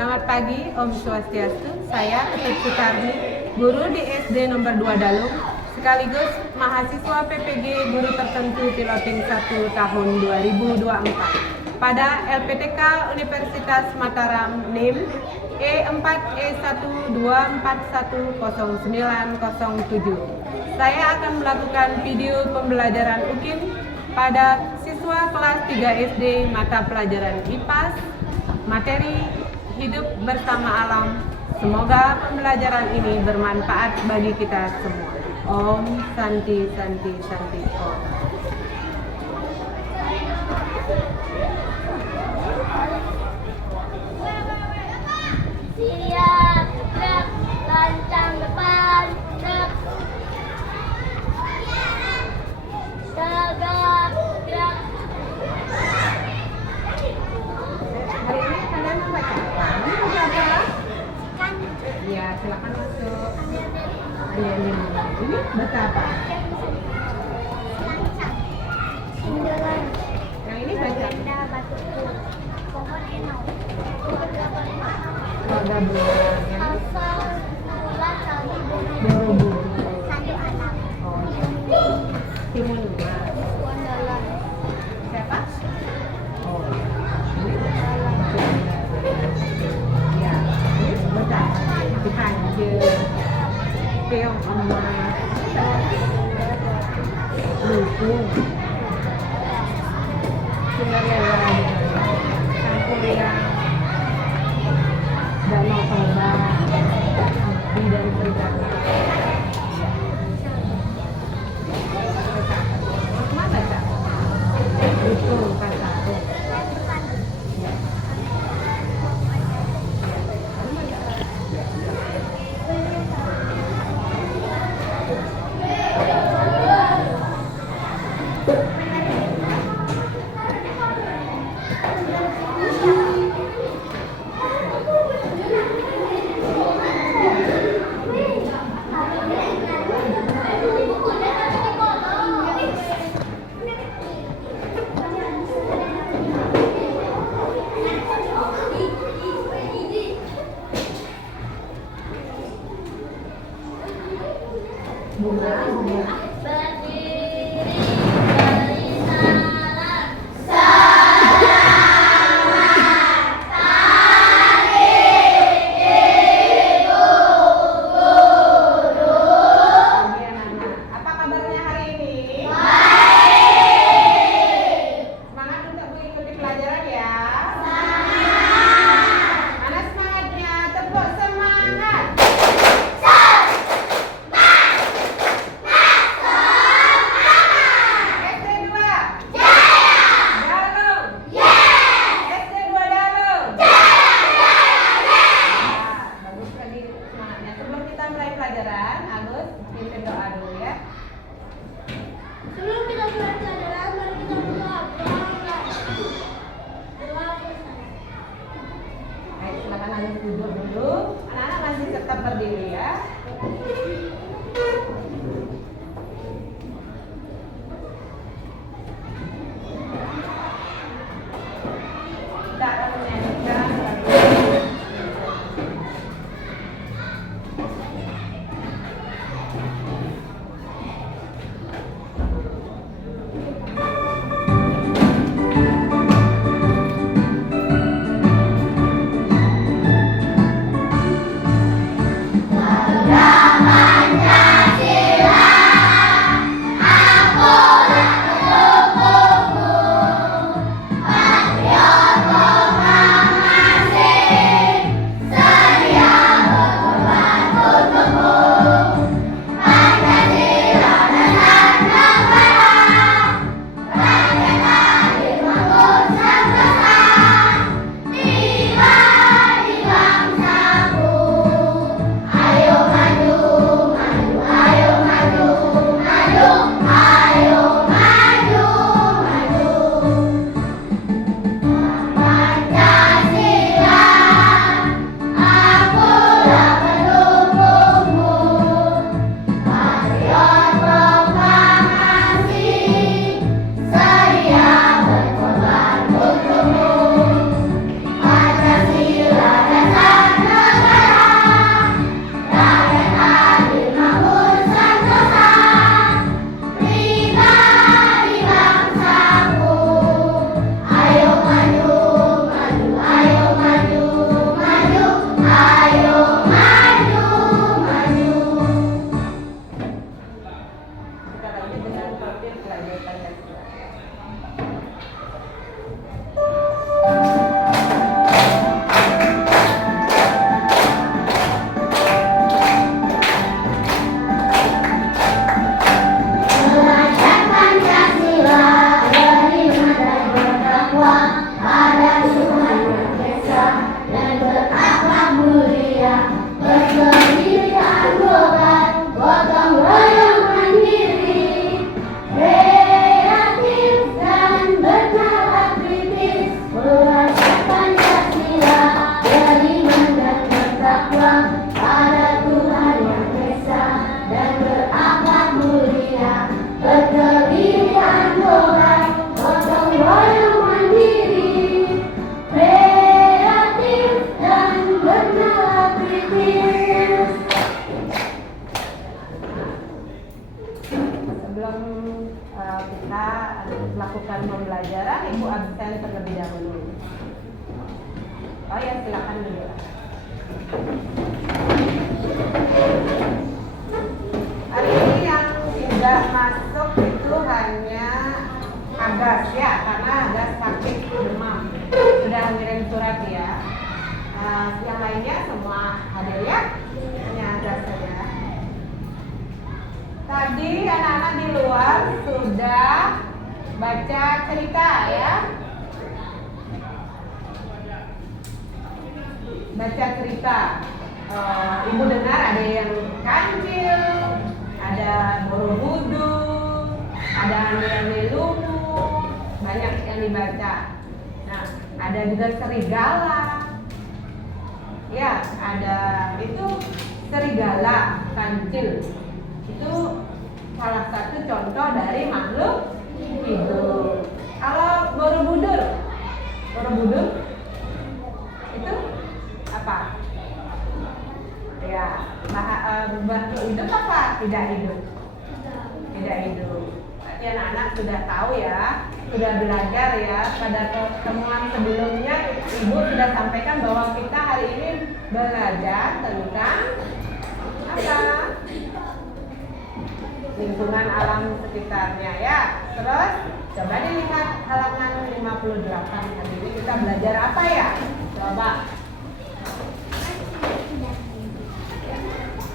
Selamat pagi, Om Swastiastu. Saya Ketut Sukarni, guru di SD nomor 2 Dalung, sekaligus mahasiswa PPG Guru Tertentu Piloting 1 tahun 2024 pada LPTK Universitas Mataram NIM E4E124109007. Saya akan melakukan video pembelajaran UKIN pada siswa kelas 3 SD mata pelajaran IPAS, materi hidup bersama alam. Semoga pembelajaran ini bermanfaat bagi kita semua. Om Santi Santi Santi Om. Siap, gerak, lancang depan, gerak. Tegak, gerak. Hari ini kalian membaca apa? Ini baca apa? Kan, Ya, silakan masuk. Ini baca apa? lancang. Sundelan. Yang ini baca Benda batu tuh. Pohon enau. roda bulan. Asal bulan kali Borobudur. satu anak. Oh, Timun Mas. Wandalan. Siapa? Oh, ini ya, ini baca dihancur. Keong emas. Dukung. Cinderella. Sangkuriang. Danau Toba. Di dan Serigala. Mas baca? Dukung Kasaro. Bunga. Berdiri dari salam. Pagi anak-anak. Apa kabarnya hari ini? Baik. Semangat untuk mengikuti pelajaran ya. Semangat. Mana semangatnya? Tepuk semangat. SD 2. Dalung. SD 2 Dalung. Bagus sekali semangatnya. Sebelum kita mulai pelajaran, Agus pimpin doa dulu ya. Sebelum kita mulai pelajaran, mari kita berdoa. Baik, silakan Agus duduk dulu. Anak-anak masih tetap berdiri ya. Kita akan menyanyikan lagu. Bagaimana Oh ya, silakan dulu. Hari ini yang tidak masuk itu hanya Agas ya, karena Agas sakit demam. Sudah ngirim surat ya. Yang lainnya semua hadir ya, hanya Agas saja. Tadi anak-anak di luar sudah baca cerita ya. Baca cerita. Ibu dengar ada yang kancil, ada Borobudur, ada Andi Lumut, banyak yang dibaca. Nah, ada juga serigala. Ya, ada itu serigala, kancil. Itu salah satu contoh dari makhluk hidup. Kalau Borobudur itu apa? Ya, makhluk hidup apa? Tidak hidup. Tidak hidup. Berarti anak-anak sudah tahu ya, sudah belajar ya. Pada pertemuan sebelumnya Ibu sudah sampaikan bahwa kita hari ini belajar tentang apa? Lingkungan alam sekitarnya ya. Terus coba dilihat halaman 58. Hari ini kita belajar apa ya? Coba.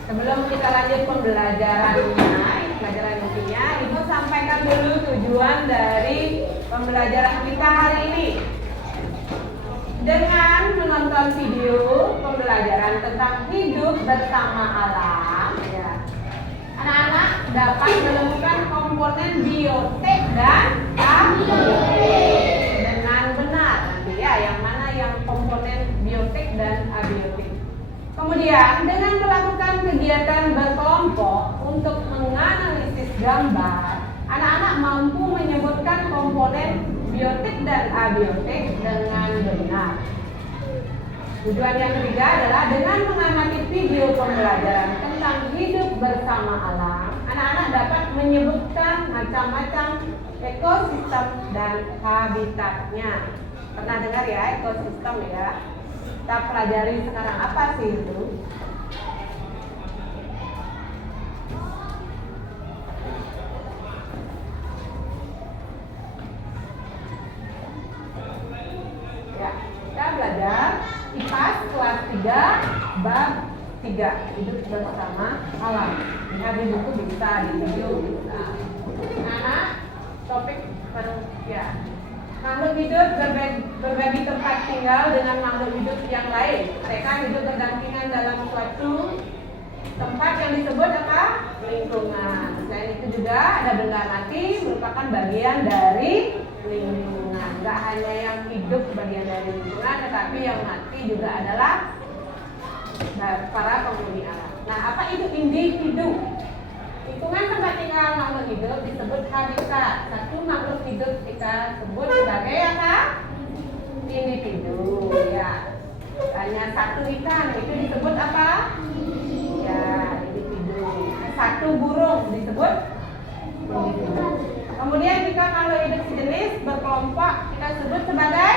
Sebelum kita lanjut pelajaran intinya, Ibu sampaikan dulu tujuan dari pembelajaran kita hari ini. Dengan menonton video pembelajaran tentang hidup bersama alam, ya, anak-anak dapat menemukan komponen biotik dan abiotik dengan benar nanti ya, yang mana yang komponen biotik dan abiotik. Kemudian dengan melakukan kegiatan berkelompok untuk menganalisis gambar, anak-anak mampu menyebutkan komponen biotik dan abiotik dengan benar. Tujuan yang ketiga adalah dengan mengamati video pembelajaran tentang hidup bersama alam, anak-anak dapat menyebutkan macam-macam ekosistem dan habitatnya. Pernah dengar ya ekosistem ya? Kita pelajari sekarang apa sih itu? Ya, kita belajar IPAS kelas 3 bab 3 hidup bersama alam. Lihat di buku bisa, di video bisa. Nah, topik ya. Makhluk hidup berbagi tempat tinggal dengan makhluk hidup yang lain. Mereka hidup berdampingan dalam suatu tempat yang disebut apa? Lingkungan. Selain itu juga ada benda mati merupakan bagian dari lingkungan. Gak hanya yang hidup bagian dari lingkungan, tetapi yang mati juga adalah para penghuni alam. Nah, apa itu individu? Lingkungan tempat tinggal makhluk hidup disebut habitat. Satu makhluk hidup kita sebut sebagai apa? Individu. Ya. Hanya satu ikan itu disebut apa? Ya, individu. Satu burung disebut individu. Kemudian jika makhluk hidup sejenis berkelompok kita sebut sebagai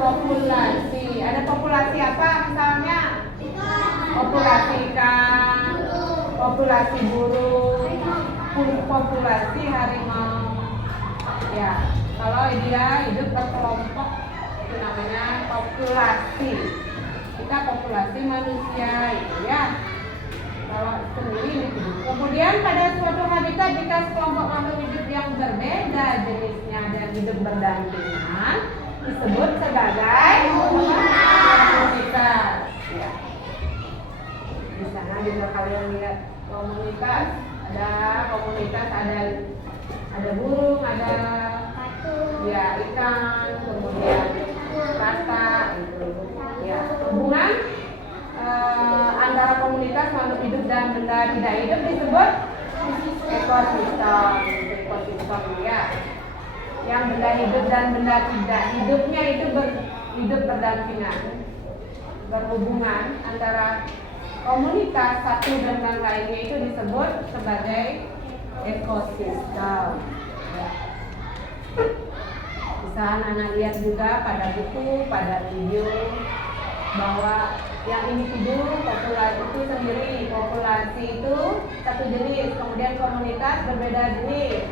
populasi. Ada populasi apa misalnya? Populasi ikan, populasi burung, populasi harimau. Ya, kalau dia hidup berkelompok itu namanya populasi. Kita populasi manusia itu ya. Kalau sendiri individu. Kemudian pada suatu habitat jika sekelompok makhluk hidup yang berbeda jenisnya dan hidup berdampingan disebut sebagai komunitas. Ya. Di sana bisa kalian lihat komunitas, ada burung, ada ya ikan, kemudian kata itu ya. Hubungan antara komunitas makhluk hidup dan benda tidak hidup disebut ekosistem. Ekosistem ya. Yang benda hidup dan benda tidak hidupnya itu hidup berdampingan, berhubungan antara komunitas satu dengan lainnya itu disebut sebagai ekosistem. Ya. Bisa anak-anak lihat juga pada buku, pada video bahwa yang individu populasi itu sendiri, populasi itu satu jenis, kemudian komunitas berbeda jenis,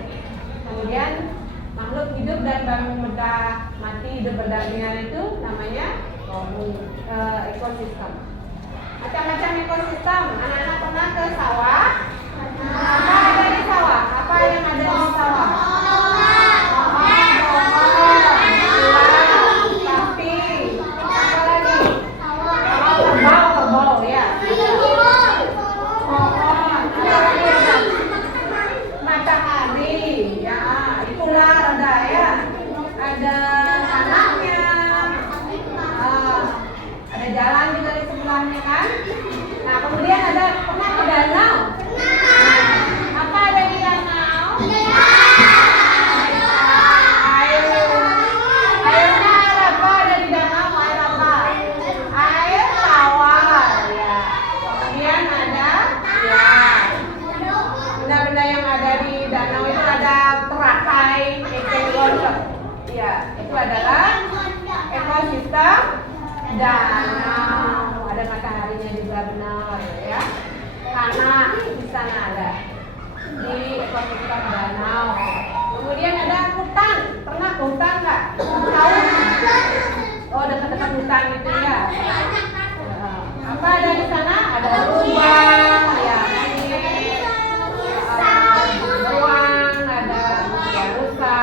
kemudian makhluk hidup dan benda mati hidup berdampingan itu namanya ekosistem. Macam-macam ekosistem. Anak-anak pernah ke sawah? Apa ada di sawah? Apa yang ada di sawah? Kerbau ya. Pohon. Matahari. Ya, itulah ada ya. Ada anaknya. Ada jalan juga di sebelahnya kan. Nah, kemudian ada pernah ke danau. Apa ada di danau? Air. Airnya air apa ada di danau? Air apa? Air tawar ya. Kemudian ada ya benda-benda yang ada di danau itu ada teratai, ikan ya, itu adalah ekosistem danau. Ada mataharinya juga benar ya. Karena di sana ada di ekosistem danau. Kemudian ada hutan. Pernah ke hutan nggak? Tahu? Oh, dekat-dekat hutan itu ya. Apa ada di sana? Ada lubang, ya, beruang, ada ya, rusa,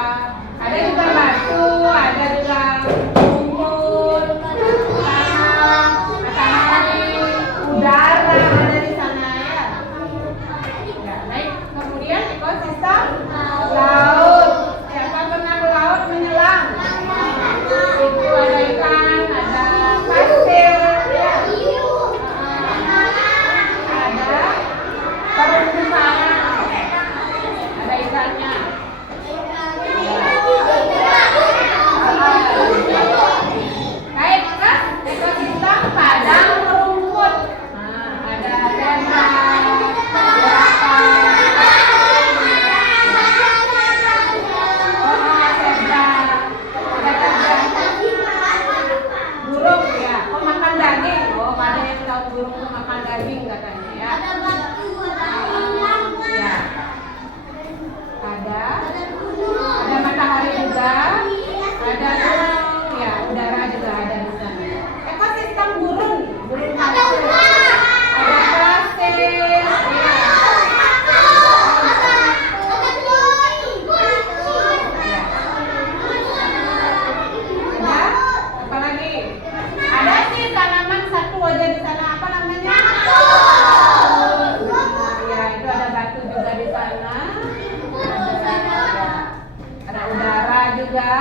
ada juga batu, ada juga rumput, tanah, matahari, udara ada di sana ya. Ya, baik. Kemudian ekosistem laut. Siapa pernah ke laut menyelam? Itu ada ikan, ada pasir, ya. Ada terumbu karang, ada ikannya. Baik, kan? Ekosistem padang rumput. Nah, ada zebra, jerapah, zebra, burung ya, pemakan daging. Oh, ada yang tahu burung pemakan daging katanya ya. Ya. Ada matahari juga, ada ya udara juga ada di sana. Ekosistem gurun pasir, ada pasir, ya. Ada apa lagi? Ada sih tanaman satu aja di sana, apa namanya? Ya, itu ada batu juga di sana. Ada udara juga.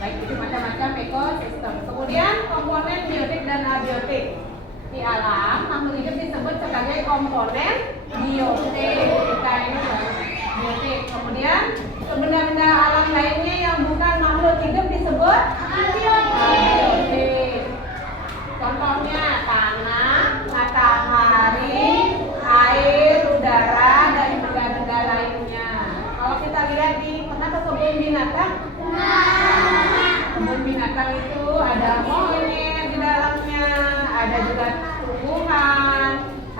Baik, itu macam-macam ekosistem. Kemudian komponen biotik dan abiotik. Di alam, makhluk hidup disebut sebagai komponen biotik. Kita ini biotik. Kemudian benda-benda alam lainnya yang bukan makhluk hidup disebut abiotik. Contohnya tanah, matahari, air, udara, dan benda-benda lainnya. Kalau kita lihat di pernah ke kebun binatang? Kebun binatang itu ada monyet di dalamnya, ada juga tumbuhan,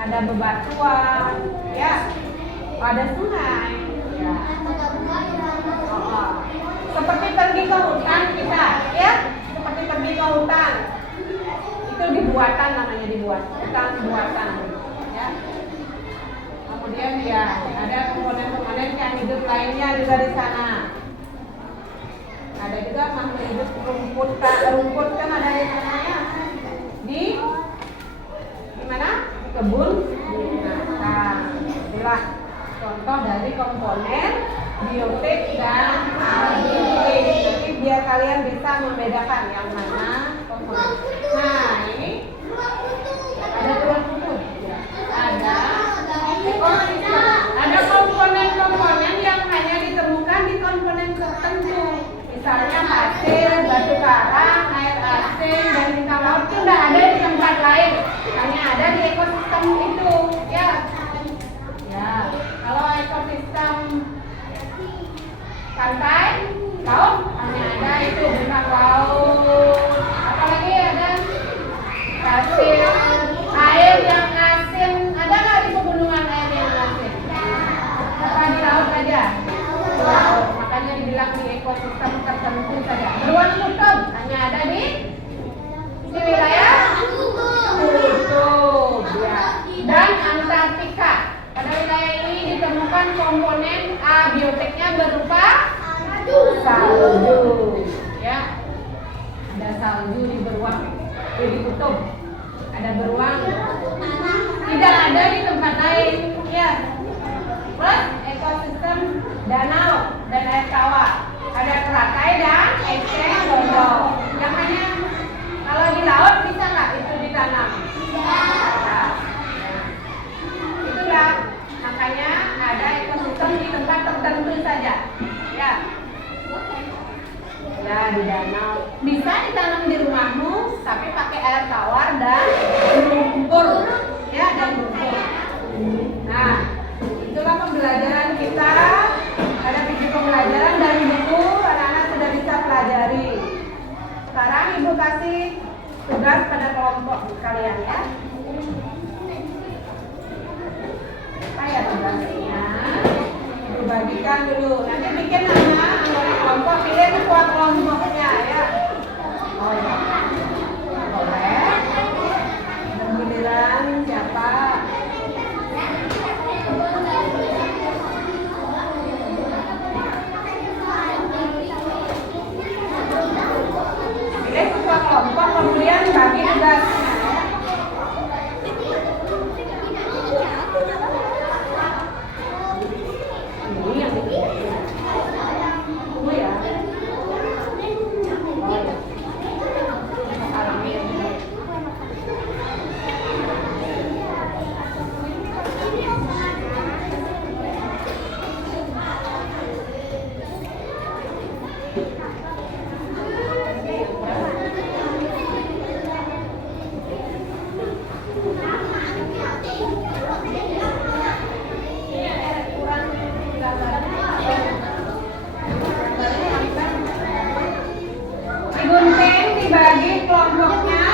ada bebatuan, ya, ada sungai, ya. Seperti pergi ke hutan kita, ya, seperti pergi ke hutan. Itu dibuatan namanya, dibuat, hutan buatan, ya. Kemudian ya ada komponen-komponen yang hidup lainnya juga di sana. Ada juga makhluk hidup rumput kan ada di sana ya. Di mana? Kebun binatang. Itulah contoh dari komponen biotik dan abiotik. Jadi biar kalian bisa membedakan yang mana komponen. Nah, ini ada tulang putih. Ada ekosistem. Ada komponen-komponen yang hanya ditemukan di komponen tertentu. Misalnya pasir, batu karang, air asin, dan bintang laut itu tidak ada di tempat lain. Hanya ada di ekosistem itu, ya. Ya, kalau ekosistem pantai, laut hanya ada itu bintang laut. Apalagi ada salju, ya. Ada salju di beruang, di kutub. Ada beruang. Tidak ada di tempat lain, ya. Plus ekosistem danau dan air tawar. Ada teratai dan eceng gondok. Yang hanya kalau di laut bisa nggak itu ditanam? Nah, itulah makanya ada ekosistem di tempat tertentu saja, ya. Ya di danau bisa ditanam di rumahmu, tapi pakai air tawar dan lumpur, ya dan lumpur. Nah, itulah pembelajaran kita. Ada video pembelajaran dari buku, anak-anak sudah bisa pelajari. Sekarang Ibu kasih tugas pada kelompok kalian, ya. Apa ya tugasnya? Ibu bagikan dulu. Nanti bikin nama anggota kelompok, pilih ketua kelompoknya, ya. Oh ya. Boleh. Giliran siapa? Pilih ketua kelompok, kemudian bagi tugasnya. Ini yang dikerjain. Tunggu ya. Oh ya. Digunting, dibagi kelompoknya,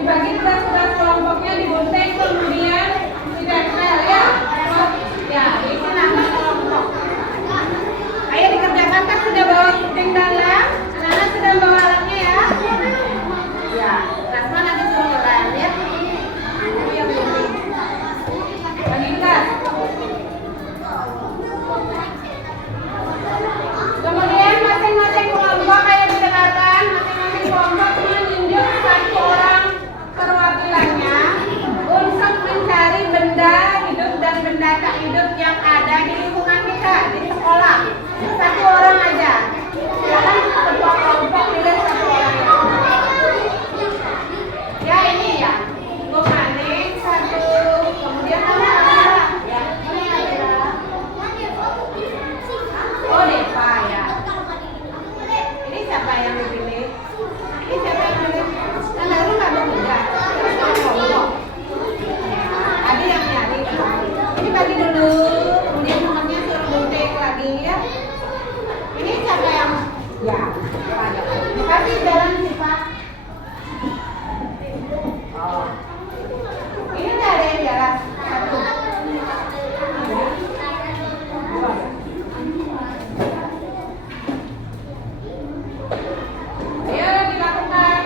dibagi tugas-tugas kelompoknya, digunting, kemudian ditempel, ya. Ya, ini nama kelompok. Ayo dikerjakan, kan sudah bawa gunting dalam, anak-anak sudah bawa alatnya, ya. Ya, Rasma nanti suruh ngelem, ya. Ini yang gunting. Bagi tugas. Kemudian masing-masing kelompok kayak didengarkan, masing-masing kelompok menunjuk satu orang perwakilannya untuk mencari benda hidup dan benda tak hidup yang ada di lingkungan kita di sekolah. Satu orang aja. Silakan ketua kelompok pilih satu orang. Ya ini ya. Bu Manik satu. Kemudian nama apa? Ya ini ada. Oh Deva ya. Ini siapa yang dipilih? Ini siapa yang dipilih? Kan baru nggak bekerja. Terus kelompok. Tadi yang nyari. Ini bagi dulu. Kemudian nomornya suruh gunting lagi ya. Ini siapa yang? Ya. Ada. Dikasih jalan sifat. Oh. Ini nggak ada yang jalan. Satu. Dua. Ayo dilakukan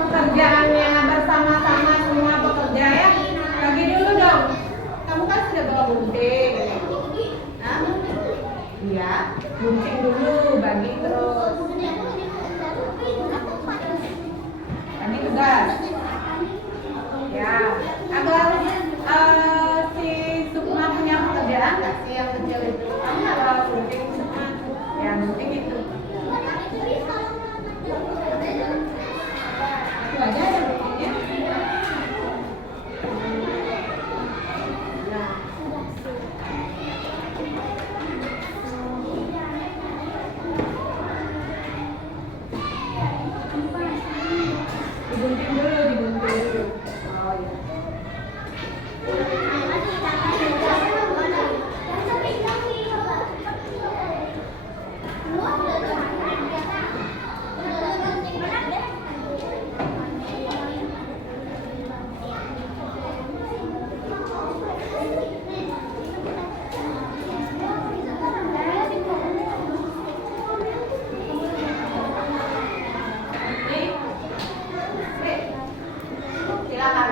pekerjaannya bersama-sama semua pekerja, ya. Bagi dulu dong. Kamu kan sudah bawa gunting. Hah? Iya. Gunting dulu, bagi terus. Bagi tugas. Ya. Agar si Sukma punya pekerjaan, kasih yang kecil itu. Kamu nggak bawa gunting Sukma? Ya gunting itu. Itu aja ya guntingnya. Nah. Digunting dulu, digunting dulu. Oh ya. Silakan.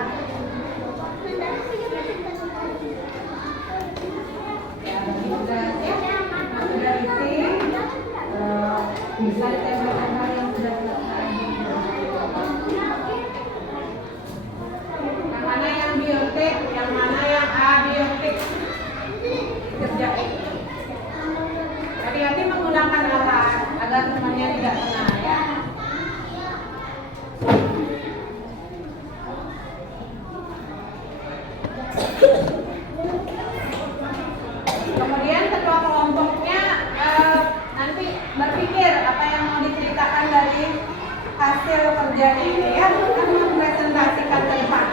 kerjanya ini ya, kamu presentasikan ke depan.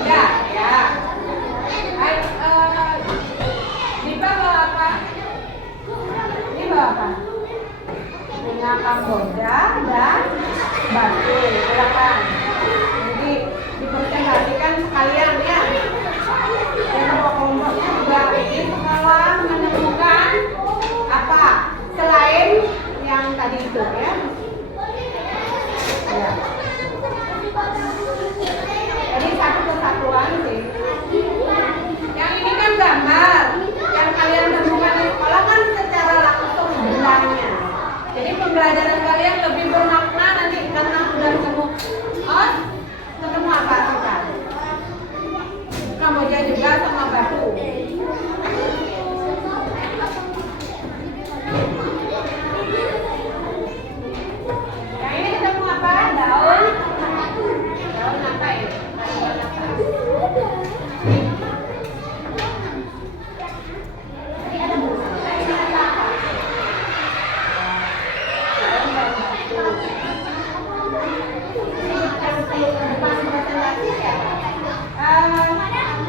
Ya, ya. Dipa bawa apa? Ini bawa apa? Bunga kamboja dan batu. Silakan. Jadi dipresentasikan sekalian ya. Dan kelompok-kelompoknya juga di sekolah menemukan apa selain yang tadi itu ya. Ya. Jadi satu kesatuan sih. Yang ini kan gambar. Yang kalian temukan di sekolah kan secara langsung bendanya. Jadi pembelajaran kalian lebih bermakna nanti karena sudah ketemu. Oh, ketemu apa kita? Kamboja juga sama batu. Yang ini ketemu apa? Daun. Daun apa ya? Daun apa?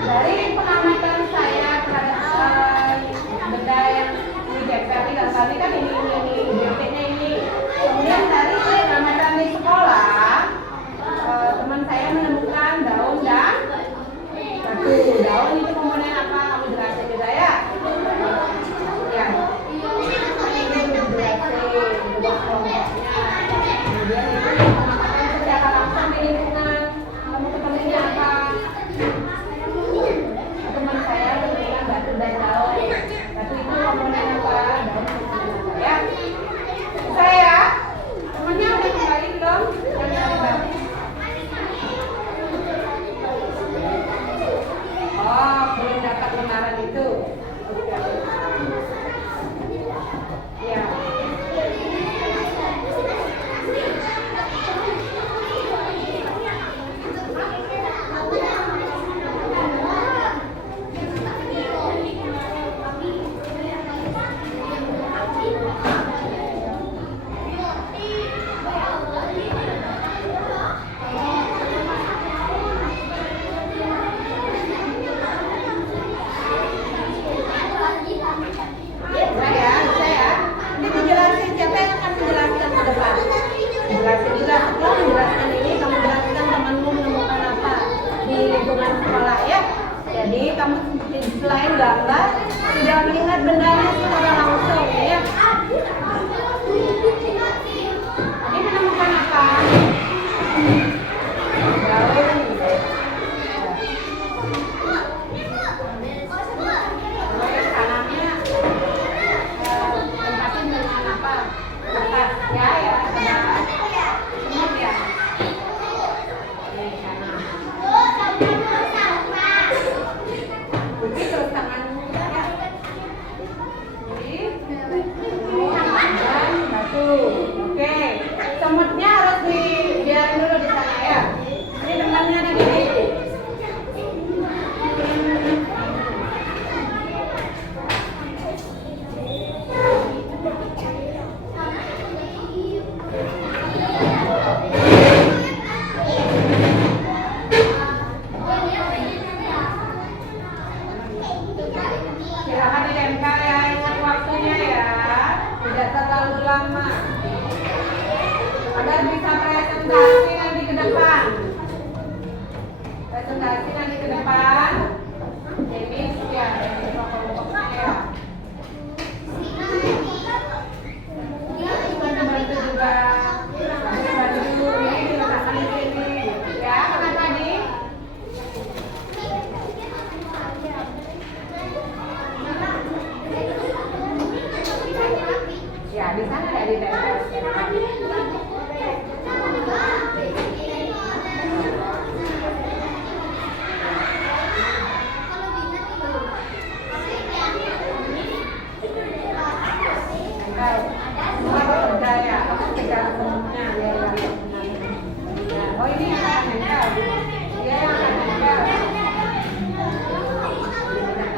Dari pengamatan saya terhadap benda yang ditempel di gambar ini kan ini bentuknya ini. Kemudian dari pengamatan di sekolah, teman saya menemukan daun dan batu. Daun itu komponen apa? Kamu jelasin juga ya. Ya. Ini dijelasin buat kelompoknya. Kemudian itu pengamatan secara langsung di lingkungan. Kamu ketemunya apa? Teman saya menemukan batu dan daun. Batu itu komponen apa? Daun komponen apa ya? Saya temannya udah kembali belum? Yang dari batu. Oh, belum dapat lembaran itu. Ya. Jadi kamu selain gambar sudah melihat bendanya secara langsung ya. Ini menemukan apa? Daun. Kemudian tanahnya tempatin dengan apa? Kertas ya ya. Semut ya. Ini tanah. Bukti terus tanganmu ya. Dan batu. Oke. Semutnya harus dibiarin dulu di sana ya. Ini temannya di sini. Silakan ditempel ya, ingat waktunya ya, tidak terlalu lama agar bisa presentasi nanti ke depan. Presentasi nanti ke depan. Ini ya, ini pokok-pokoknya ya. Bantu juga. Bantu dulu ini diletakkan di sini. Ya, karena tadi. Ya, di sana ada di tempel. Oh, ini yang akan nempel. Dia yang akan nempel. Nah,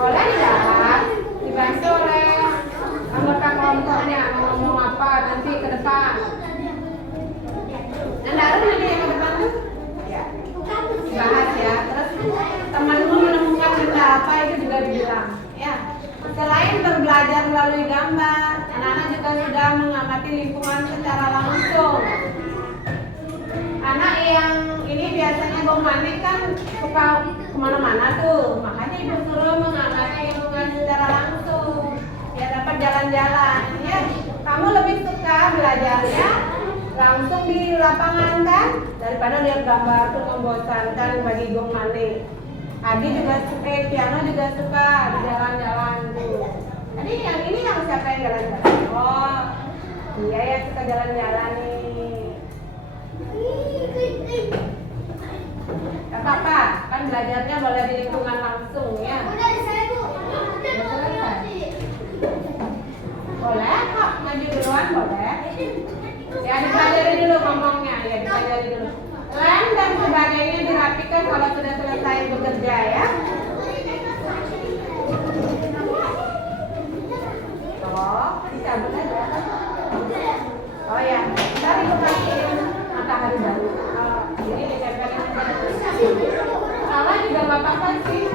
Boleh tidak dibantu oleh anggota kelompoknya mau ngomong apa nanti ke depan. Anda harus nanti yang ke depan tuh ya dibahas ya. Terus temanmu menemukan benda apa itu juga dibilang ya. Selain berbelajar melalui gambar, anak-anak juga sudah mengamati lingkungan secara langsung. Anak yang ini biasanya Bang Manik kan suka kemana-mana tuh, makanya ibu suruh mengamati lingkungan secara langsung ya, dapat jalan-jalan ya. Kamu lebih suka belajarnya langsung di lapangan kan daripada lihat gambar tuh membosankan bagi Bang Manik. Adi juga suka, Piano juga suka jalan-jalan tuh. Tadi yang ini yang siapa yang jalan-jalan? Oh iya ya, suka jalan-jalan nih. Gak apa-apa, kan belajarnya boleh di lingkungan langsung ya. Udah selesai, Bu. Boleh kok, maju duluan boleh. Ya dipelajari dulu ngomongnya, ya dipelajari dulu. Lem dan sebagainya dirapikan kalau sudah selesai bekerja ya. Oh, dicabut aja. Oh ya, ntar ibu kasih matahari baru. Oh, ini ditempelin aja. Salah juga nggak apa-apa sih.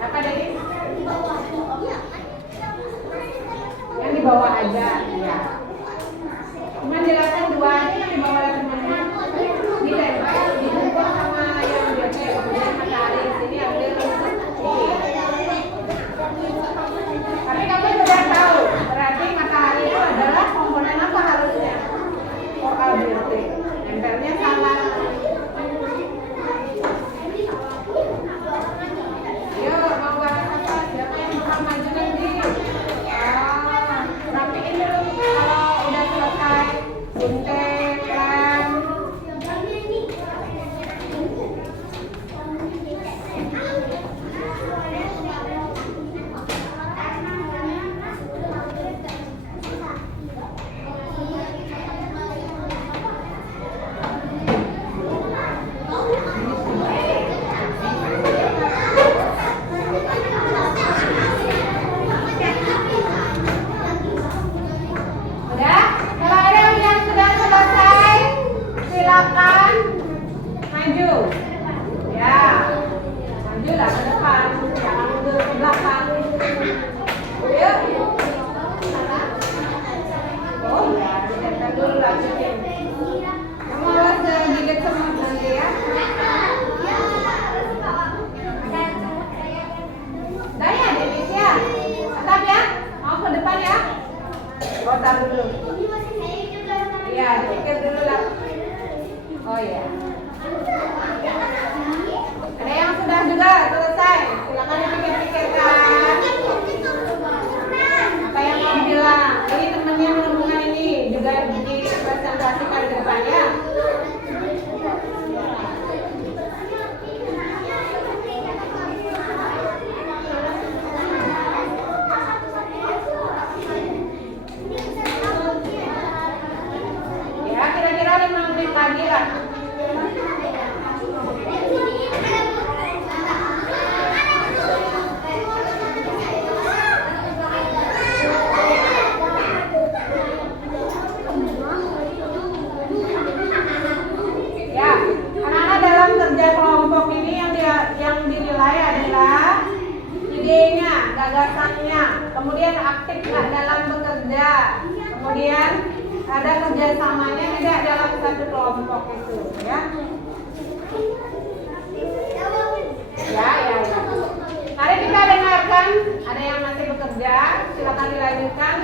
Apa Dedi? Yang dibawa aja, ya. Cuman jelaskan dua aja yang dibawa oleh temannya. Ditempel, dibungkus sama yang biasa kemudian matahari di sini ambil tapi kamu sudah tahu, berarti matahari itu adalah komponen apa harusnya? Vokal BT. Tempelnya salah. Yuk, mau bahas apa? Siapa yang bakal maju nanti? Rapiin dulu kalau udah selesai. Gunting, lem. Udah? Kalau ada yang sudah selesai, silakan maju. Ya, majulah ke depan, jangan mundur ke belakang. Yuk. Oh ya, ditempel dulu lanjutin. Kamu harus gigit semut nanti ya. Udah ya, Denisia. Tetap ya, mau ke depan ya. Botar dulu. Iya, dipikir dulu lah. Oh iya. Ada yang sudah juga selesai. Silakan dipikir-pikirkan. gagasannya, kemudian aktif nggak dalam bekerja, kemudian ada kerjasamanya tidak dalam satu kelompok itu, ya. Ya. Mari kita dengarkan, ada yang masih bekerja, silakan dilanjutkan.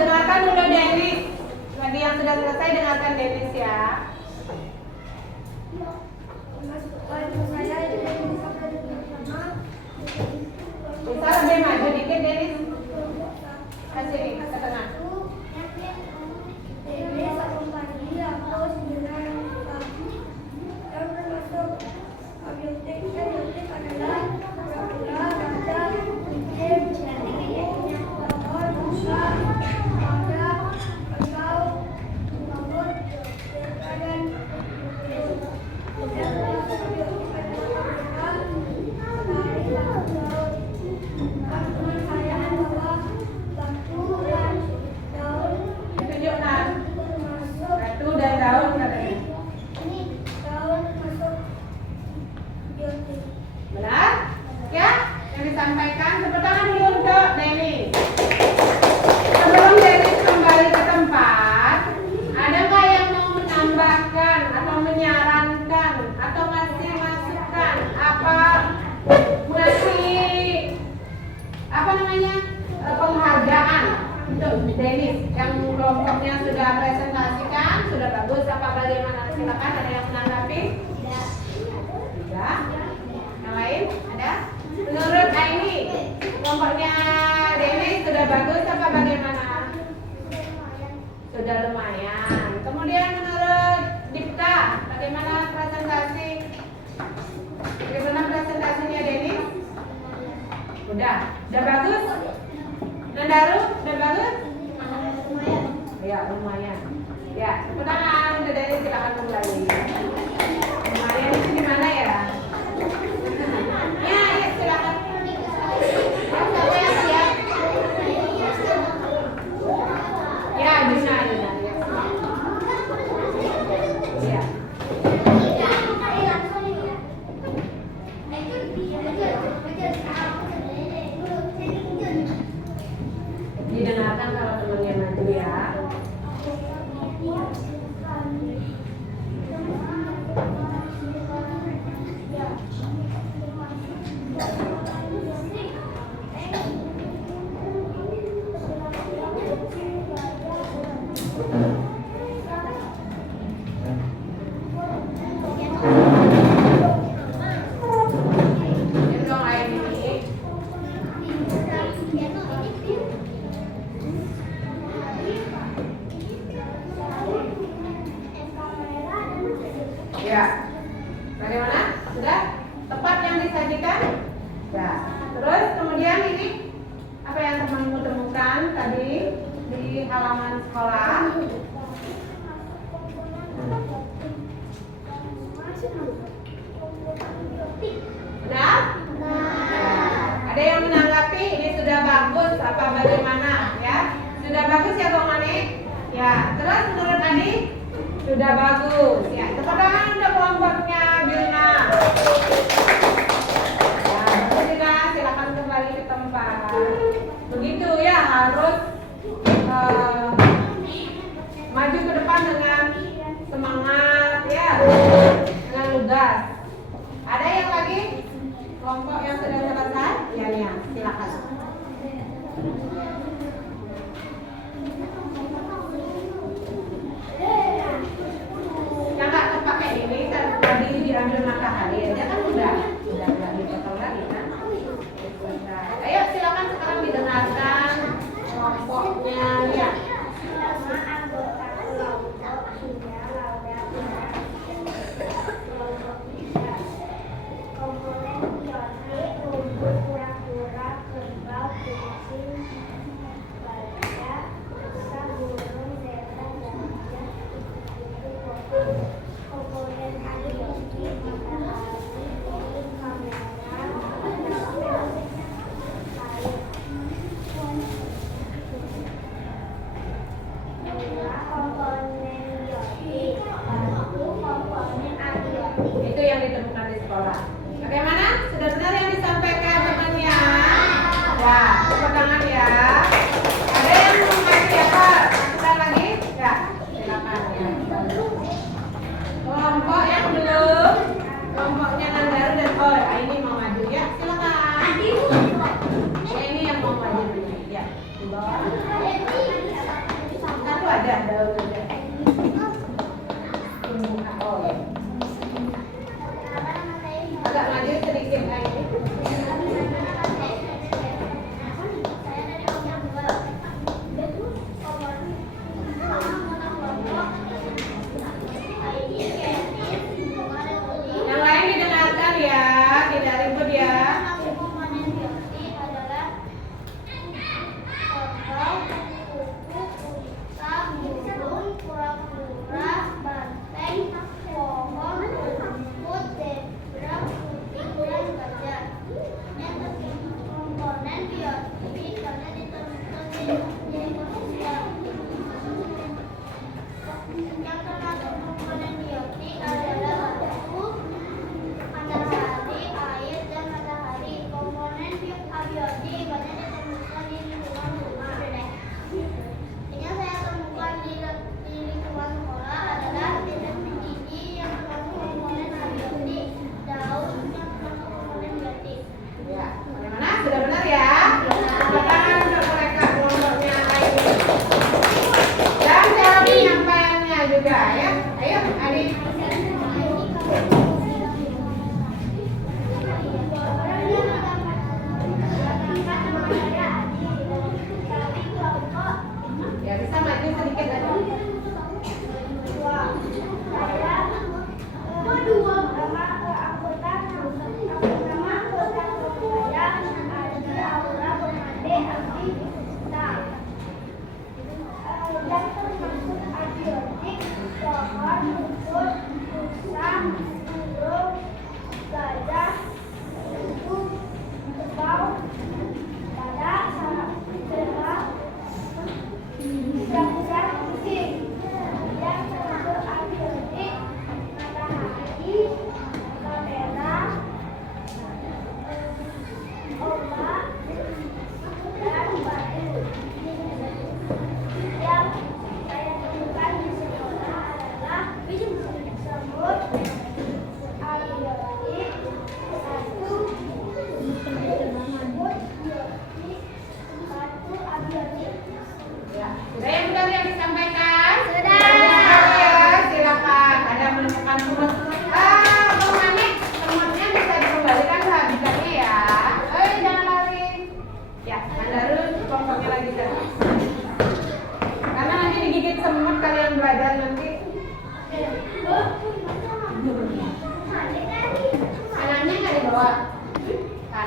Dengarkan dulu Denis. Bagi yang sudah selesai dengarkan Denis ya. Bisa lebih maju dikit Denis. Kasih nih ke tengah. Tunjukkan batu dan daun katanya. Benar? Ya, yang disampaikan. Tepuk tangan dulu untuk Denny. Sebelum Denny kembali ke tempat, ada nggak yang mau menambahkan atau menyarankan atau ngasih masukan penghargaan untuk Dennis yang kelompoknya sudah presentasikan, sudah bagus apa bagaimana? Silakan, ada yang menanggapi? Tidak. Yang lain ada? Menurut Aini, kelompoknya Dennis sudah bagus apa bagaimana? Sudah lumayan. Kemudian menurut Dipta, bagaimana presentasi? Bagaimana presentasinya Dennis? Udah bagus? Nandaru, udah bagus? Lumayan. Ya, lumayan. Ya, tepuk tangan untuk Dennis, silakan kembali. Lumayan itu di mana ya? Ya, silakan. Ya, bisa. Ya. Didengarkan kalau temannya maju ya. Ya, bagaimana? Sudah tepat yang disajikan? Ya. Terus kemudian ini apa yang temanmu temukan tadi di halaman sekolah? Sudah? Ada yang menanggapi ini sudah bagus apa bagaimana? Ya, sudah bagus ya Bang Mani? Ya. Terus menurut Adi? Sudah bagus. Ya, tepuk tangan untuk kelompoknya Bilna. Ya, bagus Bilna, silakan kembali ke tempat. Begitu ya, harus maju ke depan dengan semangat ya, dengan lugas. Ada yang lagi? Kelompok yang sudah selesai? Ya, silakan. Yang nggak terpakai ini tadi diambil matahari aja kan udah nggak dipotong lagi kan? Ayo silakan sekarang didengarkan kelompoknya ya. Nama anggota kelompok sudah Laura kelompok kita. Komponen pionik, rumput, kura-kura, kerbau, kucing,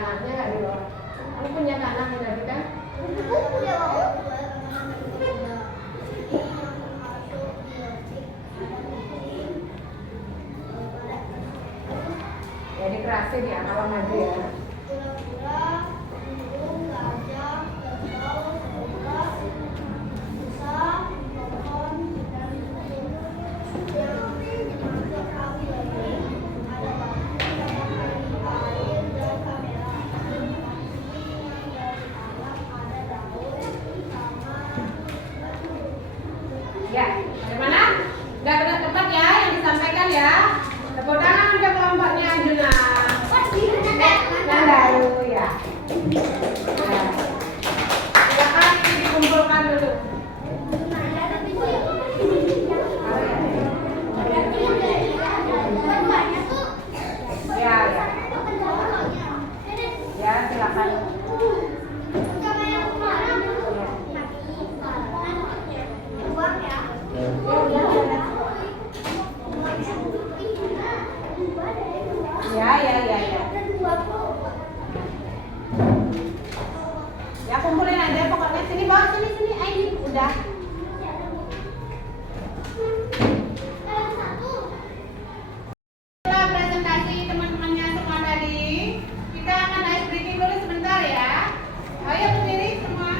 anaknya nggak di bawah? Kamu punya anak berarti kan? Ya dikerasin ya kalau ngaji ya. Kura-kura, burung, gajah, kerbau, kobra, rusa, pohon, dan burung yang masuk kami lagi ada batu, ada air, dan kamera. Ini yang dari alam ada daun sama batu. Ya, bagaimana? Udah benar tepat ya yang disampaikan ya. Tepuk tangan untuk kelompoknya Juna. Yang baru ya. Nah, silakan ini dikumpulkan dulu. Ya, ya. Ya, silakan. Ya, ya, ya, ya. Ya kumpulin aja pokoknya sini bawa sini ayo udah. Setelah presentasi teman-temannya semua tadi, kita akan ice breaking dulu sebentar ya. Ayo berdiri semua.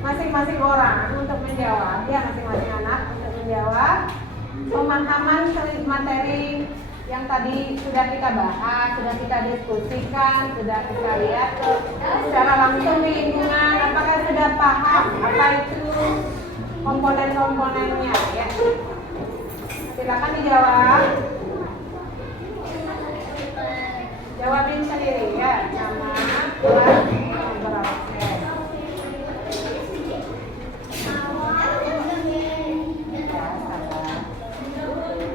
masing-masing orang untuk menjawab, ya masing-masing anak untuk menjawab pemahaman materi yang tadi sudah kita bahas, sudah kita diskusikan, sudah kita lihat secara langsung di lingkungan, apakah sudah paham apa itu komponen-komponennya ya? Silakan dijawab. Jawabin sendiri ya, nama, kelas, nomor absen. Ya, sabar.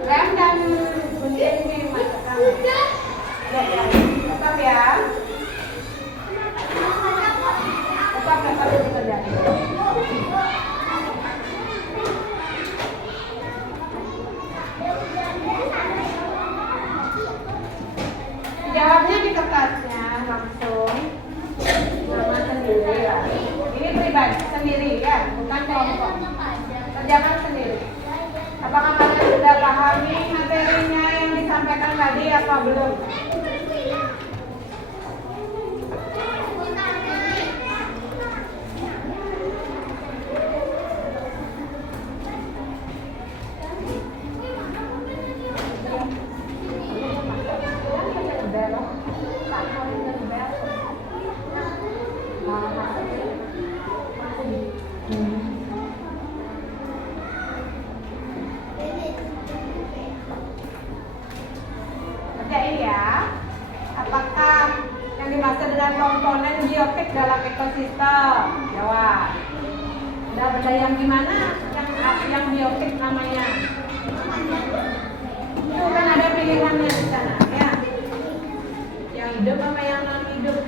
Rem dan gunting ini masukkan. Ya, tetap ya. Tetap dikerjain. Jawabnya di kertasnya langsung nama sendiri ya. Ini pribadi sendiri ya, bukan kelompok. Kerjakan sendiri. Apakah kalian sudah pahami materinya yang disampaikan tadi apa belum? Kerjain ya. Apakah yang dimaksud dengan komponen biofik dalam ekosistem? Jawab. Benda-benda yang gimana? Yang biofik namanya? Itu kan ada pilihannya di sana ya. Yang hidup sama yang non hidup.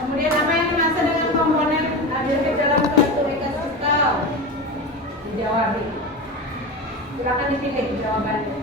Kemudian apa yang dimaksud dengan komponen biofik dalam suatu ekosistem? Dijawab. Silakan dipilih jawabannya.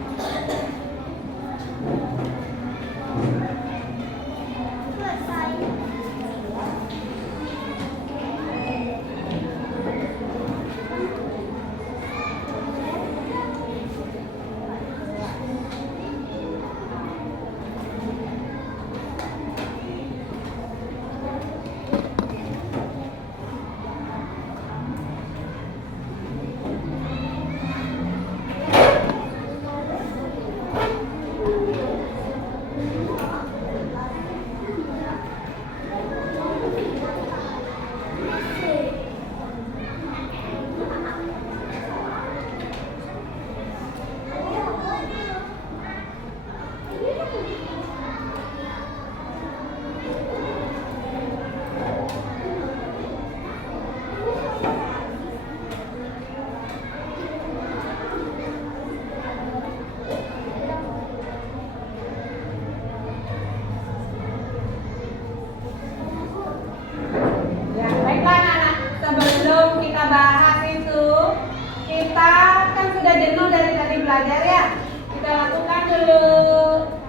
Belajar ya, kita lakukan dulu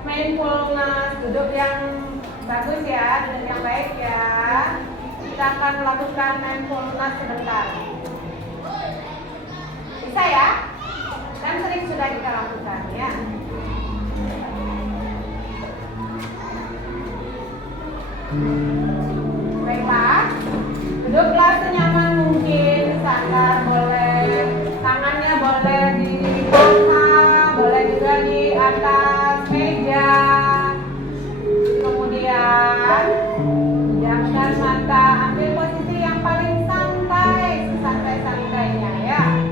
mindfulness, duduk yang bagus ya, duduk yang baik ya. Kita akan melakukan mindfulness sebentar. Bisa ya? Kan sering sudah kita lakukan ya. Baiklah, duduklah senyaman mungkin, sandar boleh, tangannya boleh di boleh juga di atas meja. Kemudian pejamkan mata, ambil posisi yang paling santai, santai-santainya ya.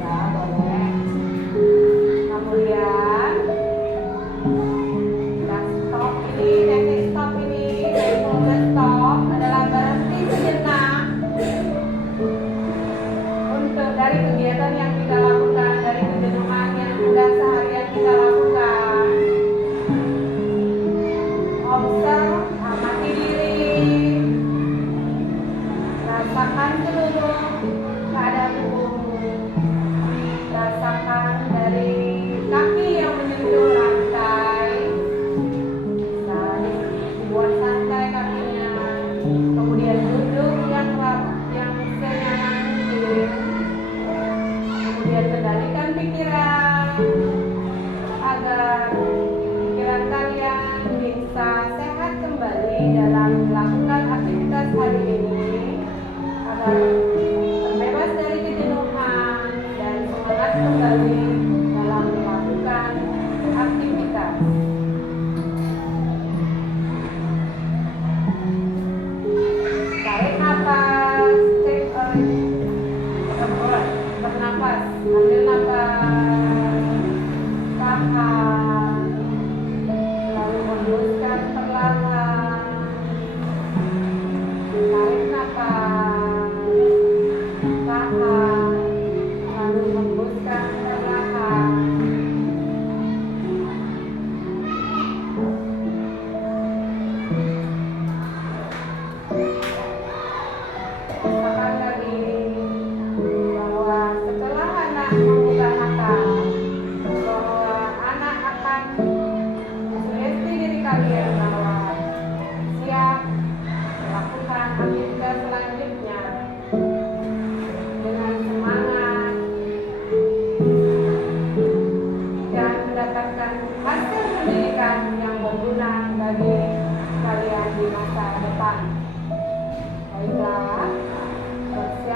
Ya boleh. Kemudian kita stop ini, teknik stop ini, teknik stop adalah berhenti sejenak untuk dari kegiatan yang kita lakukan, dari kejenuhan yang sudah seharian kita lakukan. Observe, amati diri, rasakan seluruh keadaan tubuhmu, rasakan dari kaki yang menyentuh lantai, bisa dibuat santai kakinya, kemudian duduk yang senyaman mungkin. Kemudian kendalikan pikiran agar pikiran kalian bisa sehat kembali dalam melakukan aktivitas hari ini, agar terbebas dari kejenuhan dan semangat kembali dalam melakukan aktivitas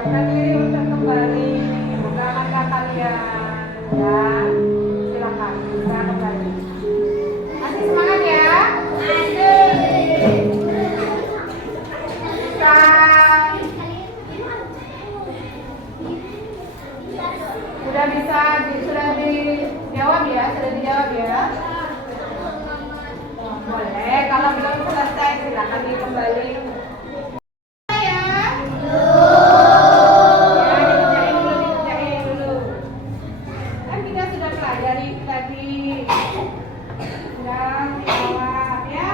Silakan diri untuk kembali buka mata kalian dan silakan bisa kembali. Masih semangat ya? Sudah dijawab ya? Sudah dijawab ya? Boleh, kalau belum selesai silakan kembali. Ya, dikerjain dulu. Kan kita sudah pelajari tadi. Sudah dijawab ya.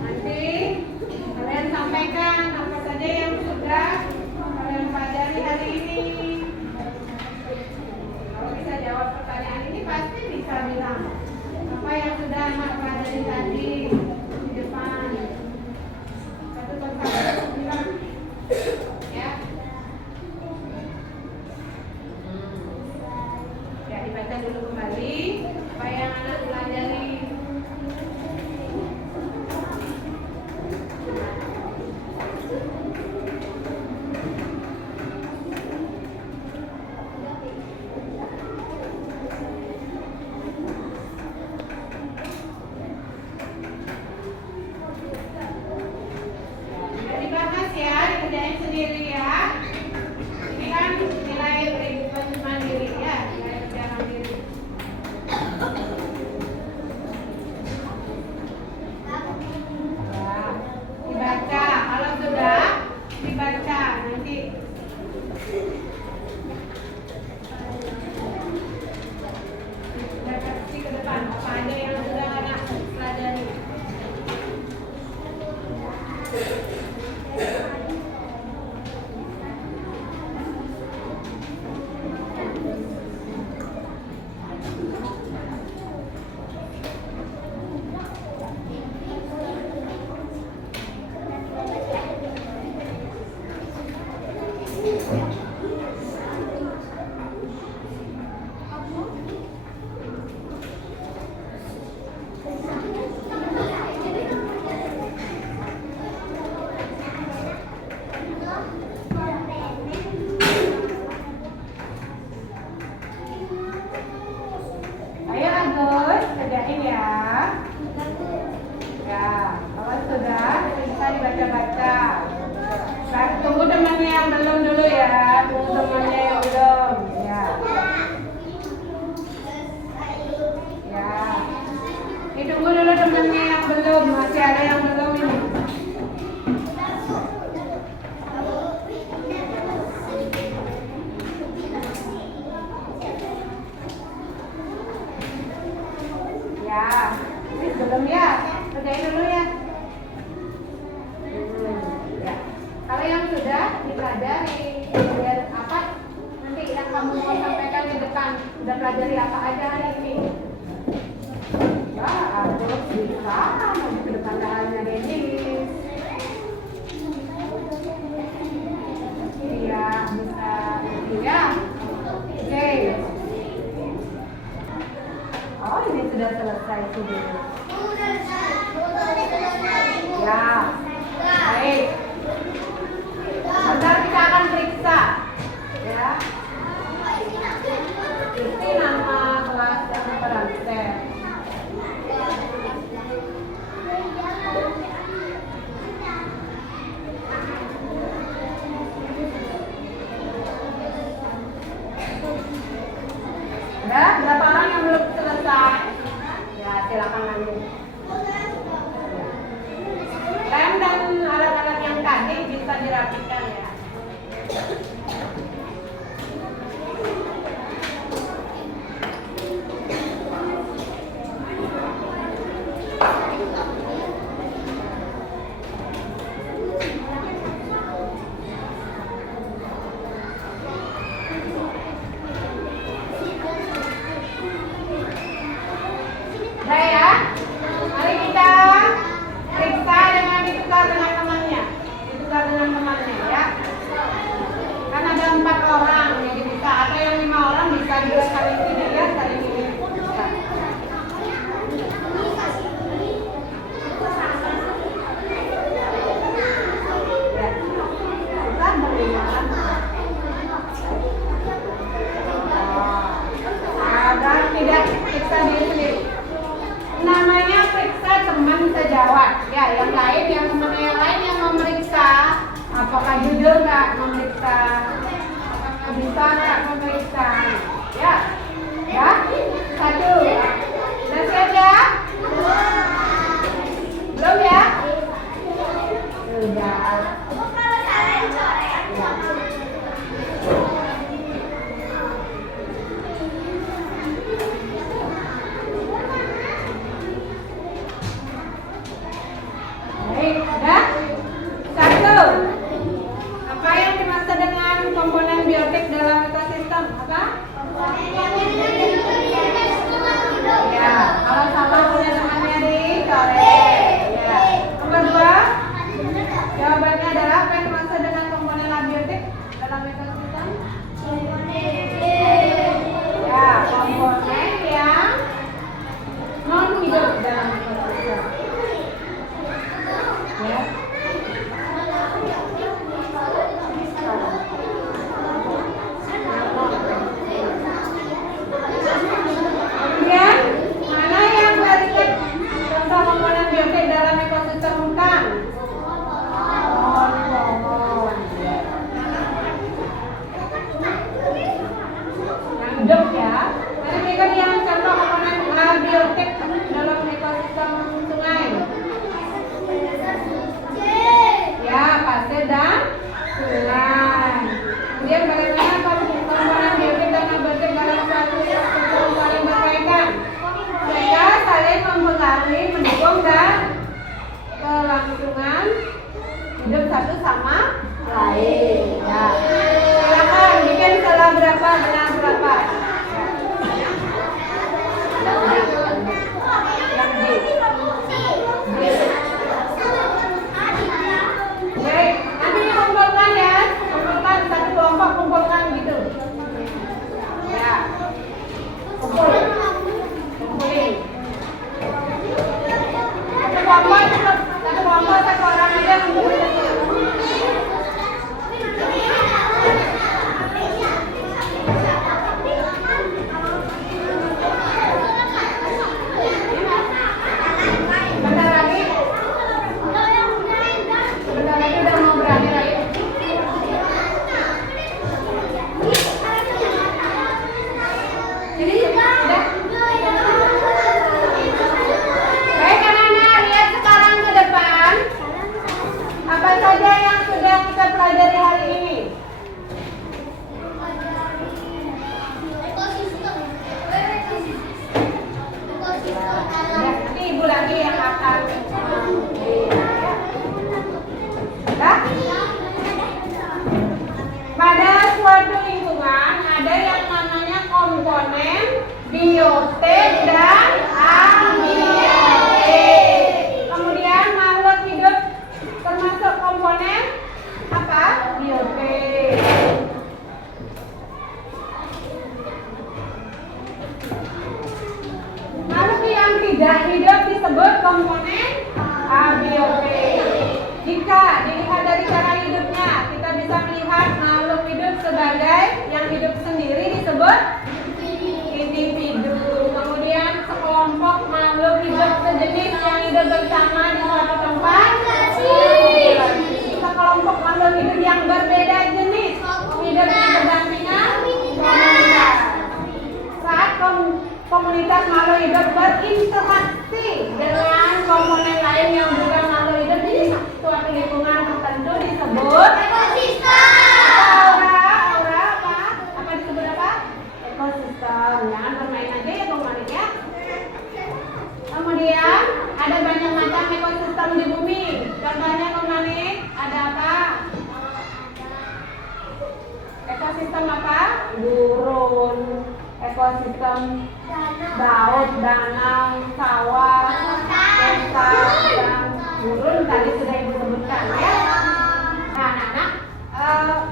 Nanti kalian sampaikan apa saja yang sudah kalian pelajari hari ini. Kalau bisa jawab pertanyaan ini pasti bisa bilang apa yang sudah anak pelajari tadi di depan. Satu persatu bilang ya. Ya, dibaca dulu kembali apa yang anak pelajari. Sudah dibahas ya, dikerjain sendiri ya. Ini kan nilai mandiri ya, nilai kerja mandiri. Ya, dibaca. Kalau sudah dibaca nanti. Kita kasih ke depan apa aja yang sudah anak pelajari. Ayo Agus, kerjain ya. Ya, kalau sudah bisa dibaca-baca. Tunggu temannya yang belum dulu ya. Tunggu temannya yang belum. Ya. Ya. Ditunggu dulu temannya yang belum. Masih ada yang belum ini. Ya, ini belum ya. Kerjain dulu ya. Ya. Kalau yang sudah dipelajari, biar apa? Nanti yang kamu mau sampaikan di depan. Sudah pelajari apa aja hari ini? Ya, terus bisa maju ke depan dahannya Denis. Iya, bisa. Ya. Oke. Oh, ini sudah selesai sudah. Ya, baik. Sebentar kita akan periksa, ya. Ini nama kelas yang berabsen. Ya, berapa orang yang belum selesai? Ya, silakan lanjut. Lem dan alat-alat yang tadi bisa dirapikan ya. Udah ya, mari kita periksa dengan ditukar dengan temannya ya. Ya, yang lain, yang lain yang memeriksa, apakah jujur nggak memeriksa, apakah bisa nggak memeriksa. Ya, ya, 1. Udah siap ya? Belum ya? Sudah. Baik, udah? 1. Apa yang dimaksud dengan komponen biotik dalam ekosistem? Apa? Ya, kalau sama punya temannya dicoret. Ya. Nomor 2. Jawabannya adalah apa yang dimaksud dengan komponen abiotik dalam ekosistem? Ya, komponen yang non hidup dalam ekosistem. Ya. Kemudian, mana yang berikan contoh komponen biotik dalam ekosistem hutan? Pohon. Yang hidup ya. Mana berikan yang contoh komponen abiotik dalam ekosistem sungai? Ya, pasir dan sungai. Kemudian bagaimana komponen biotik dan abiotik dalam suatu ekosistem saling berkaitan? Mereka saling mempengaruhi, mendukung dan kelangsungan hidup satu sama lain. Ya. Silakan bikin salah berapa, benar berapa. Baik, nanti dikumpulkan ya, kumpulkan satu kelompok, kumpulkan gitu. Ya, kumpulin. Satu kelompok, satu orang aja kumpulin. Bentar lagi udah mau berakhir lagi. Jadi udah. Baik anak-anak, lihat sekarang ke depan. Apa saja yang sudah kita pelajari hari ini? Nanti ibu lagi yang akan ya. Pada suatu lingkungan ada yang namanya komponen biotik dan abiotik. Kemudian makhluk hidup termasuk komponen apa? Biotik. Makhluk yang tidak hidup disebut komponen abiotik. Jika dilihat dari cara hidupnya, kita bisa melihat makhluk hidup sebagai yang hidup sendiri disebut individu. Kemudian sekelompok makhluk hidup sejenis yang hidup bersama di suatu tempat. Sekelompok makhluk hidup yang berbeda jenis hidup berdampingan komunitas. Saat komunitas makhluk hidup berinteraksi dengan komponen lain yang juga makhluk hidup di suatu lingkungan tertentu disebut ekosistem. Aura apa disebut apa? Ekosistem. Jangan bermain aja ya kemarin ya. Kemudian ada banyak macam ekosistem di bumi. Contohnya kemarin ada apa? Ekosistem apa? Gurun. Ekosistem laut, danau, sawah, desa, dan gurun tadi sudah ibu sebutkan ya. Nah, anak-anak,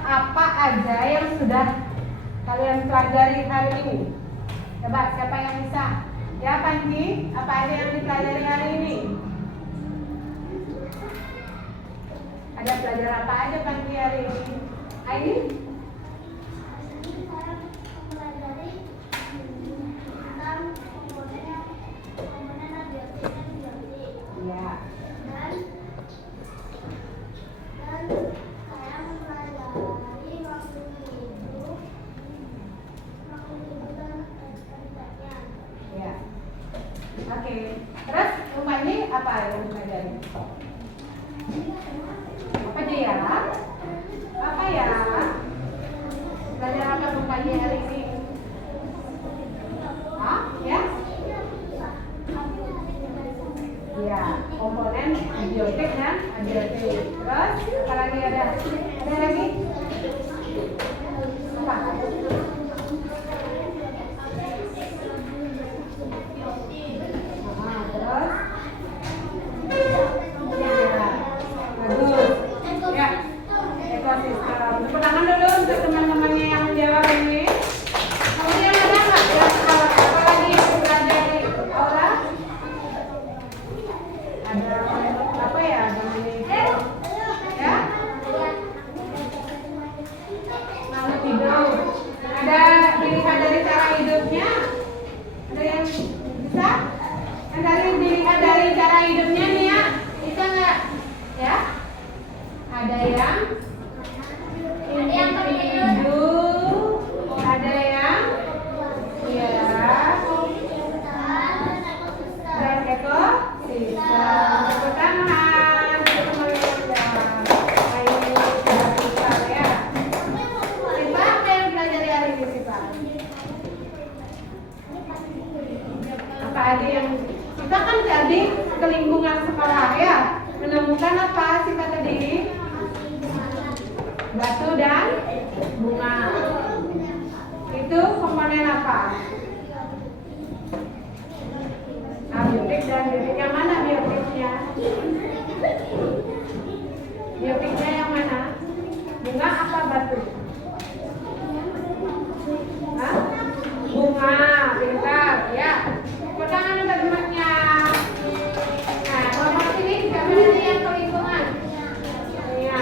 apa aja yang sudah kalian pelajari hari ini? Coba siapa yang bisa? Ya Panji, apa aja yang dipelajari hari ini? Ada pelajaran apa aja Panji hari ini? Aini? Dan Oke. Terus rumah ini apa yang dipelajari? Apa aja ya? Apa ya? Belajar apa pagi hari ini? Hah? Ya? Ya, komponen abiotik dan abiotik. Terus apa lagi ada? Ada lagi? Apa? Terus? Ya, bagus. Ya, ekosistem. Tepuk tangan dulu untuk teman-temannya yang menjawab ini. Kemudian ada nggak yang apa lagi yang dipelajari? Aura? Ada apa ya namanya itu? Ya? Makhluk hidup. Ada dilihat dari cara hidupnya? Ada yang bisa? Yang dilihat dari cara hidupnya nih ya? Bisa nggak? Ya? Ada yang individu, ada yang ya dan ekosistem. Tepuk tangan untuk teman-teman. Ayo sudah pintar ya. Siva, apa yang pelajari hari ini Siva? Apa ada yang kita kan jadi ke lingkungan sekolah ya, menemukan apa sifat tadi? Batu dan bunga. Itu komponen apa? Abiotik dan biotik. Yang mana biotiknya? Biotiknya yang mana? Bunga apa batu? Hah? Bunga, pintar ya. Tangan untuk temannya. Nah, kelompok ini siapa nanti yang ke lingkungan? Ya.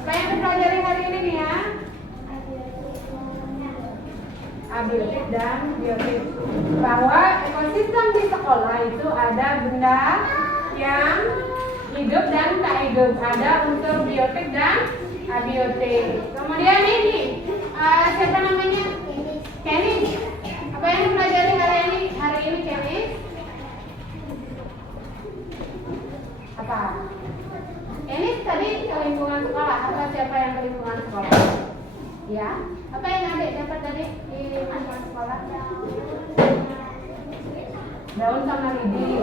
Apa yang dipelajari hari ini nih ya? Abiotik dan biotik. Bahwa ekosistem di sekolah itu ada benda yang hidup dan tak hidup. Ada unsur biotik dan abiotik. Kemudian ini siapa namanya? Kenny. Apa yang dipelajari hari ini Kenny? Apa? Ini tadi ke lingkungan sekolah atau siapa yang ke lingkungan sekolah? Ya, apa yang adik dapat tadi di lingkungan sekolah? Daun sama lidi.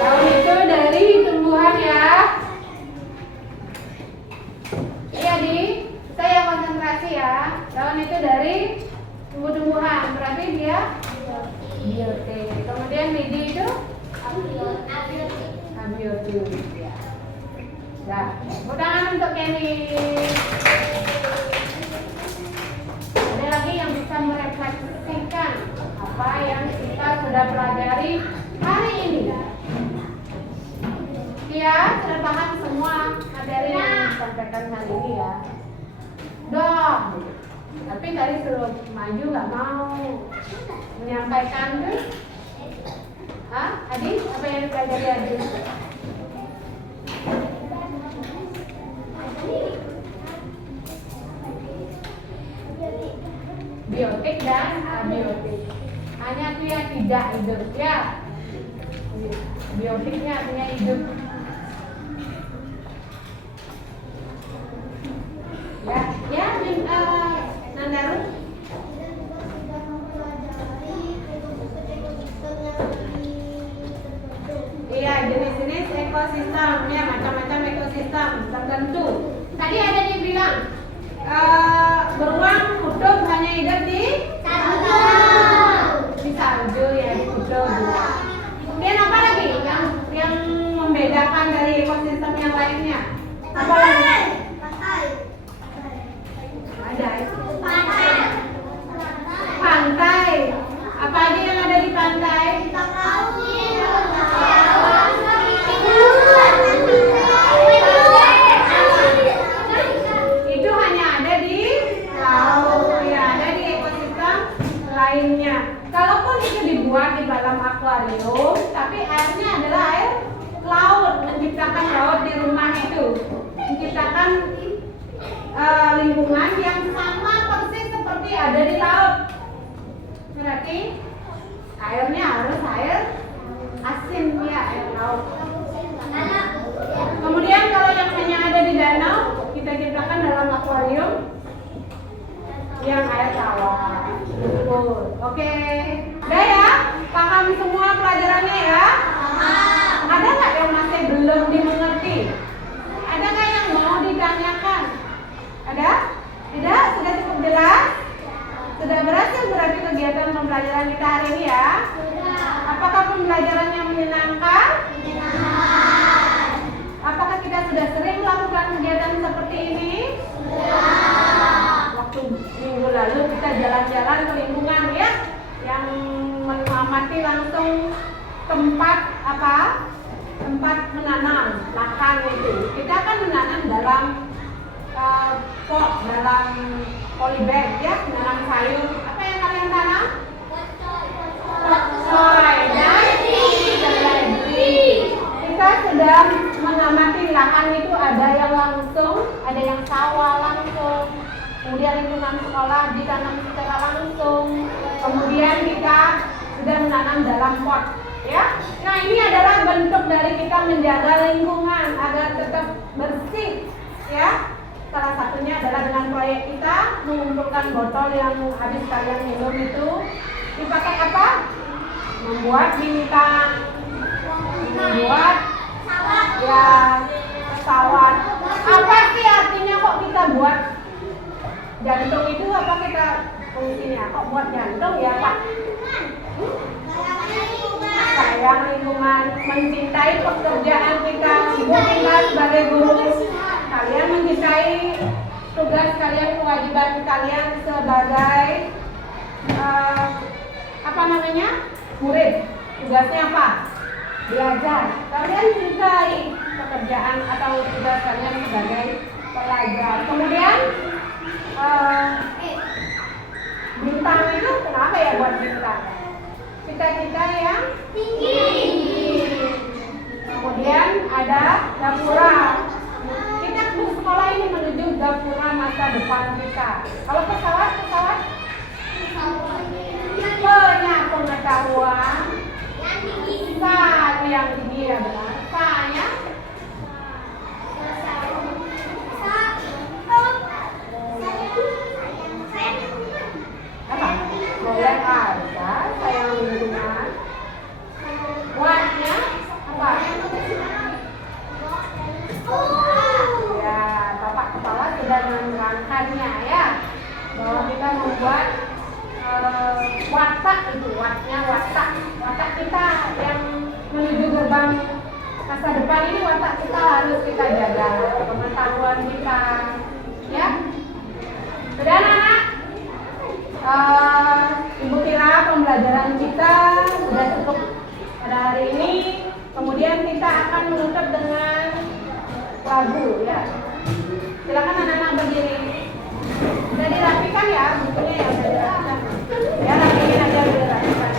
Daun itu dari tumbuhan ya. Iya di, saya konsentrasi ya. Daun itu dari tumbuh-tumbuhan, berarti dia biotik. Kemudian lidi itu abiotik. Ya. Dah, tepuk tangan untuk Kenny. Ada lagi yang bisa merefleksikan apa yang kita sudah pelajari hari ini. Dia sudah paham semua materi yang disampaikan hari ini ya. Dong. Tapi tadi suruh maju nggak mau menyampaikan tuh. Hah? Adi, apa yang dipelajari Adi? Biotik dan abiotik. Hanya dia tidak hidup ya. Biotiknya artinya hidup. Ya, Nandaru. Iya, jenis-jenis ekosistem ya, macam-macam ekosistem tertentu. Tadi ada yang bilang beruang kutub hanya hidup di salju ya, di kutub. Kemudian apa lagi yang membedakan dari ekosistem yang lainnya? Apa lagi? Ada pantai. Apa aja yang ada di pantai? Itu hanya ada di laut ya, ada di ekosistem lainnya. Kalaupun itu dibuat di dalam akuarium, tapi airnya adalah air laut, menciptakan laut di rumah itu, menciptakan lingkungan yang sama persis seperti ada di laut. Berarti airnya harus air asin ya, air laut. Kemudian kalau yang hanya ada di danau, kita ciptakan dalam akuarium yang air tawar. Betul. Oke. Udah ya? Paham semua pelajarannya ya? Ada nggak yang masih belum dimengerti? Ada nggak yang mau ditanyakan? Ada? Tidak? Sudah cukup jelas? Sudah berhasil berarti kegiatan pembelajaran kita hari ini ya? Apakah pembelajarannya menyenangkan? Apakah kita sudah sering melakukan kegiatan seperti ini? Waktu minggu lalu kita jalan-jalan ke lingkungan ya, yang mengamati langsung tempat apa? Tempat menanam lahan itu. Kita akan menanam dalam pot, dalam polybag ya, menanam sayur. Apa yang kalian tanam? Soy dan seledri. Kita sudah mengamati lahan itu, ada yang langsung, ada yang sawah langsung. Kemudian lingkungan sekolah ditanam secara langsung. Kemudian kita sudah menanam dalam pot, ya. Nah, ini adalah bentuk dari kita menjaga lingkungan agar tetap bersih, ya. Salah satunya adalah dengan proyek kita mengumpulkan botol yang habis kalian minum itu dipakai apa? Membuat bintang, membuat ya pesawat. Apa sih artinya kok kita buat jantung itu? Apa kita fungsinya? Kok buat jantung ya Pak? Sayang lingkungan, mencintai pekerjaan kita. Ibu kita sebagai guru, kalian mencintai tugas kalian, kewajiban kalian sebagai apa namanya? Murid. Tugasnya apa? Belajar. Kalian cintai pekerjaan atau tugas kalian sebagai pelajar. Kemudian bintang itu kenapa ya buat bintang? Cita-cita yang tinggi. Kemudian ada gapura. Kita di sekolah ini menuju gapura masa depan kita. Kalau pesawat punya pengetahuan yang tinggi ya benar. Saya apa? Boleh aja sayang lingkungan. Buatnya apa? Ya, Bapak Kepala sudah menerangkannya ya, bahwa kita membuat watak itu, watak kita yang menuju gerbang masa depan ini. Watak kita harus kita jaga, pengetahuan kita ya. Sudah anak-anak? Ibu kira pembelajaran kita sudah cukup pada hari ini. Kemudian kita akan menutup dengan lagu ya. Silakan anak-anak berdiri. Sudah dirapikan ya bukunya ya, sudah dirapikan. Ya, rapiin aja, sudah dirapikan.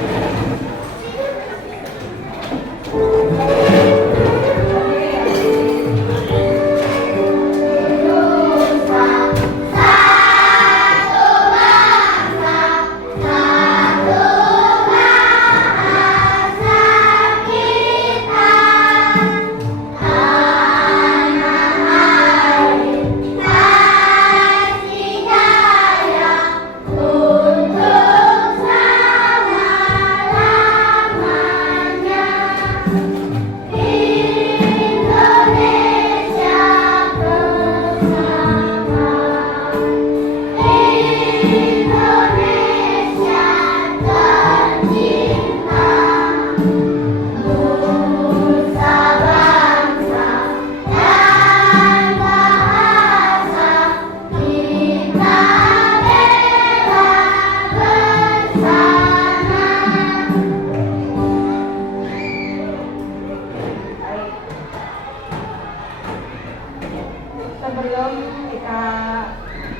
Sebelum kita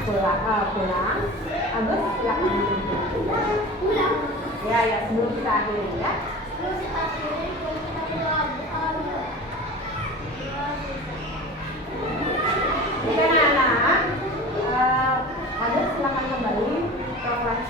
pulang, Agus silakan. Ya, sebelum kita akhiri ya. Oke anak-anak, Agus silakan kembali ke kelas.